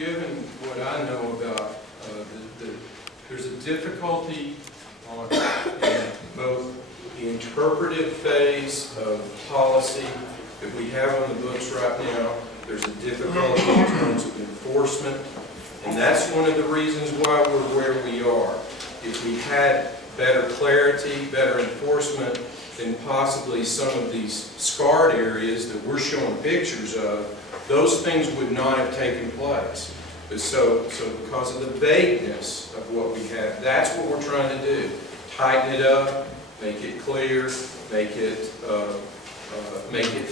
given what I know about there's a difficulty in both the interpretive phase of policy that we have on the books right now. There's a difficulty in terms of enforcement, and that's one of the reasons why we're where we are. If we had better clarity, better enforcement, then possibly some of these scarred areas that we're showing pictures of, those things would not have taken place. But so because of the vagueness of what we have, that's what we're trying to do. Tighten it up, make it clear, make it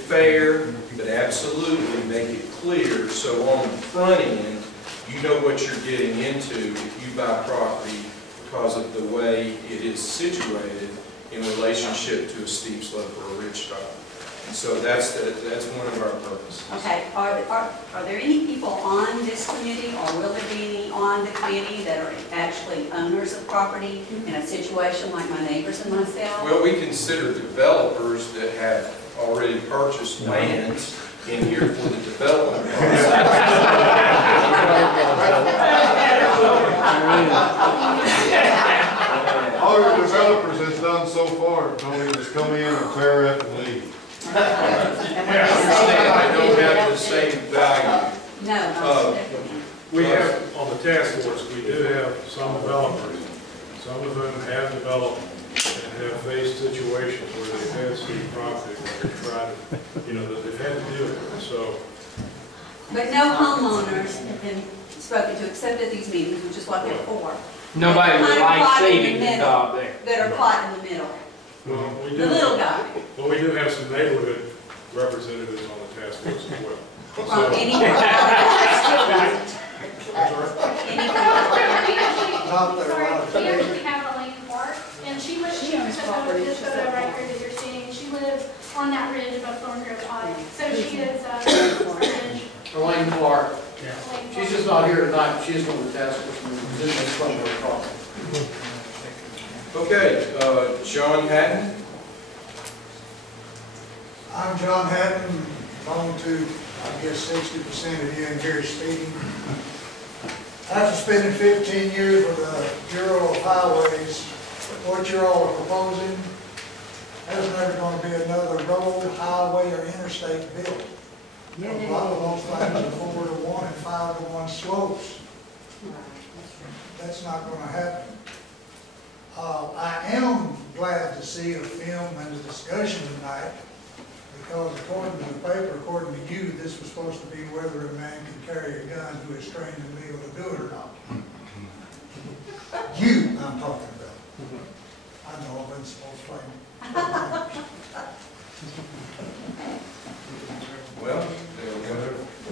fair, but absolutely make it clear so on the front end, you know what you're getting into if you buy property because of the way it is situated in relationship to a steep slope or a ridge top. And so that's one of our purposes. Okay, are there any people on this committee, or will there be any on the committee that are actually owners of property in a situation like my neighbors and myself? Well, we consider developers that have already purchased lands in here for the development process. All your developers has done so far, Tony, is come in and tear up and leave. I don't have the same value. No. We have, on the task force, we do have some developers. Some of them have developed and have faced situations where they've had steep property, where they've tried to, that they've had to deal with. So, But no homeowners have been spoken to except at these meetings, which is what they're for. Nobody would like seating the dog there. That are caught in the middle. well, we The do. little guy. Well, we do have some neighborhood representatives on the task force as well. From any Any We actually have a lane park, and she lives, this photo right here that you're seeing, she lives on that ridge above Thorn Grove High. So she is, ridge. Elaine Clark. Lane She's Park. just not here tonight. She's going to task force meeting. This is from her property. Okay, John Hatton. I'm John Hatton, belong to, I guess, 60% of you in here speaking. After spending 15 years with the Bureau of Highways, what you're all proposing, there's never going to be another road, highway, or interstate built. A lot of those things are 4-to-1 and 5-to-1 slopes. That's not going to happen. I am glad to see a film and a discussion tonight, because according to the paper, according to you, this was supposed to be whether a man can carry a gun who is trained and be able to do it or not. You, I'm talking about. I know I've been supposed to fight. Well, there we go.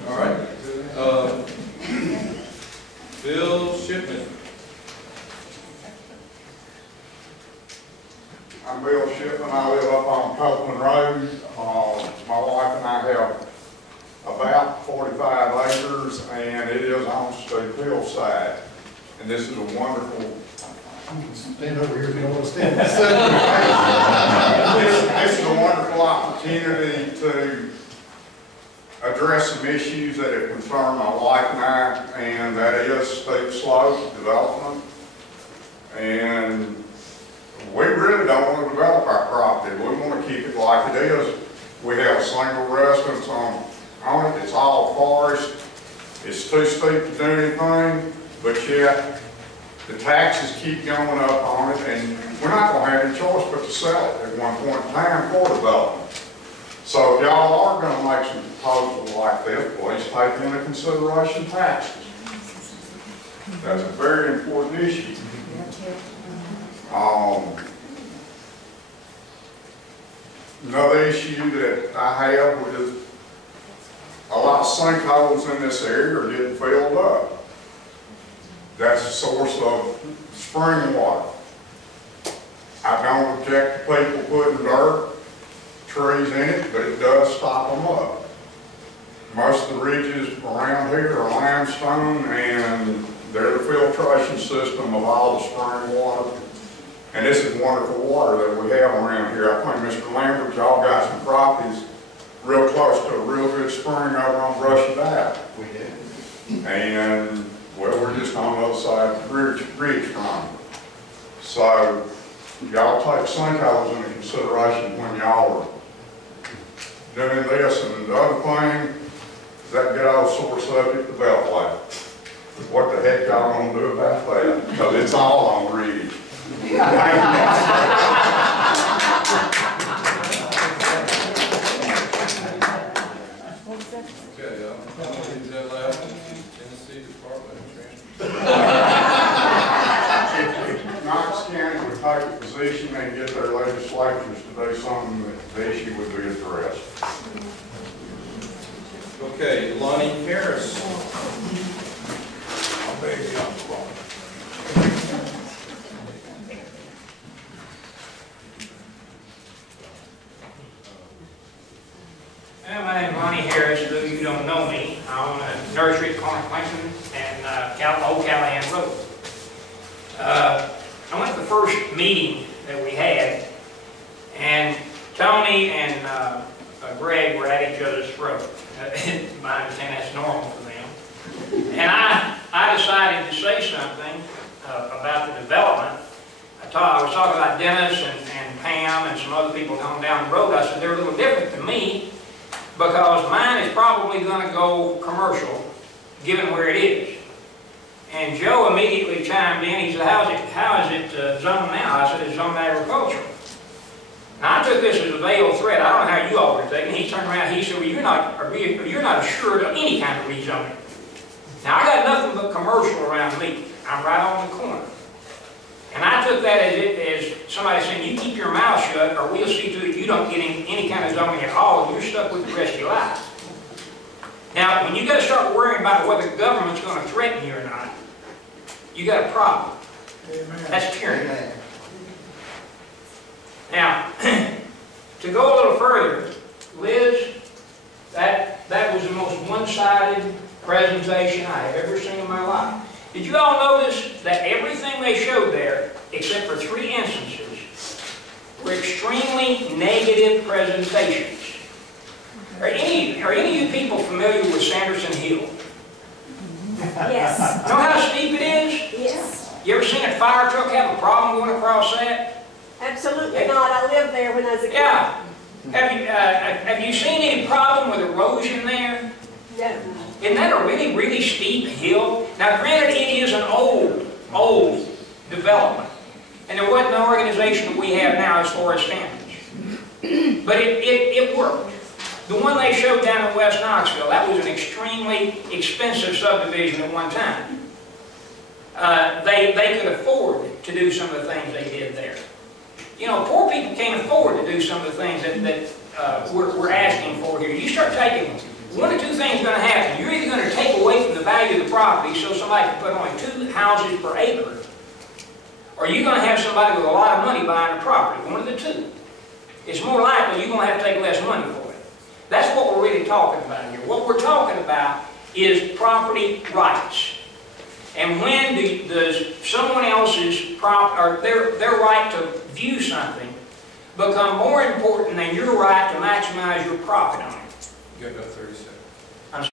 All right. Bill Shipman. I'm Bill Shipman. I live up on Copeland Road. My wife and I have about 45 acres, and it is on steep hillside. And this is a wonderful. Stand over here if you don't want to stand. This is a wonderful opportunity to address some issues that have concerned my wife and I, and that is steep slope development. And we really don't want to develop our property. We want to keep it like it is. We have a single residence on it. It's all forest. It's too steep to do anything, but yet the taxes keep going up on it, and we're not going to have any choice but to sell it at one point in time for development. So if y'all are going to make some proposals like this, please take into consideration taxes. That's a very important issue. Another issue that I have is a lot of sinkholes in this area are getting filled up. That's a source of spring water. I don't object to people putting dirt, trees in it, but it does stop them up. Most of the ridges around here are limestone, and they're the filtration system of all the spring water. And this is wonderful water that we have around here. I think Mr. Lambert, y'all got some properties real close to a real good spring over on Brushy Valley. We did. And, well, we're just on the other side of Ridgetop. So, y'all take sinkholes into consideration when y'all are doing this. And the other thing, that get all sore subject, the beltway. What the heck y'all gonna do about that? Because it's all on Ridge. Okay, I'm going to leave that last one to Tennessee Department of Transportation. If Knox County would take a position and get their legislatures to do something, that the issue would be addressed. Okay, Lonnie Harris. My name is Lonnie Harris. Though you don't know me, I own a nursery at Corner Clinton and Old Callahan Road. I went to the first meeting that we had, and Tony and Greg were at each other's throat. I understand that's normal for them. And I decided to say something about the development. I was talking about Dennis and Pam and some other people coming down the road. I said they're a little different to me because mine is probably going to go commercial, given where it is. And Joe immediately chimed in. He said, how is it zoned now? I said, it's zoned agricultural. Now, I took this as a veiled threat. I don't know how you all were taking it. He turned around and he said, well, you're not assured of any kind of rezoning. Now, I got nothing but commercial around me. I'm right on the corner. And I took that as somebody saying, you keep your mouth shut or we'll see to it you don't get any kind of zoning at all and you're stuck with the rest of your life. Now, when you got to start worrying about whether the government's going to threaten you or not, you got a problem. Amen. That's tyranny. Now, to go a little further, Liz, that was the most one-sided presentation I have ever seen in my life. Did you all notice that everything they showed there, except for 3 instances, were extremely negative presentations? Are any of you people familiar with Sanderson Hill? Yes. Know how steep it is? Yes. You ever seen a fire truck have a problem going across that? Absolutely not. I lived there when I was a kid. Yeah. Have you seen any problem with erosion there? No. Isn't that a really, really steep hill? Now, granted, it is an old development. And there wasn't the organization that we have now as far as standards. But it worked. The one they showed down in West Knoxville, that was an extremely expensive subdivision at one time. They could afford to do some of the things they did there. You know, poor people can't afford to do some of the things that we're asking for here. You start taking, one or two things are going to happen. You're either going to take away from the value of the property so somebody can put only 2 houses per acre, or you're going to have somebody with a lot of money buying the property. One of the two. It's more likely you're going to have to take less money for it. That's what we're really talking about here. What we're talking about is property rights. And when does someone else's or their right to view something become more important than your right to maximize your profit on it? You got about 30 seconds.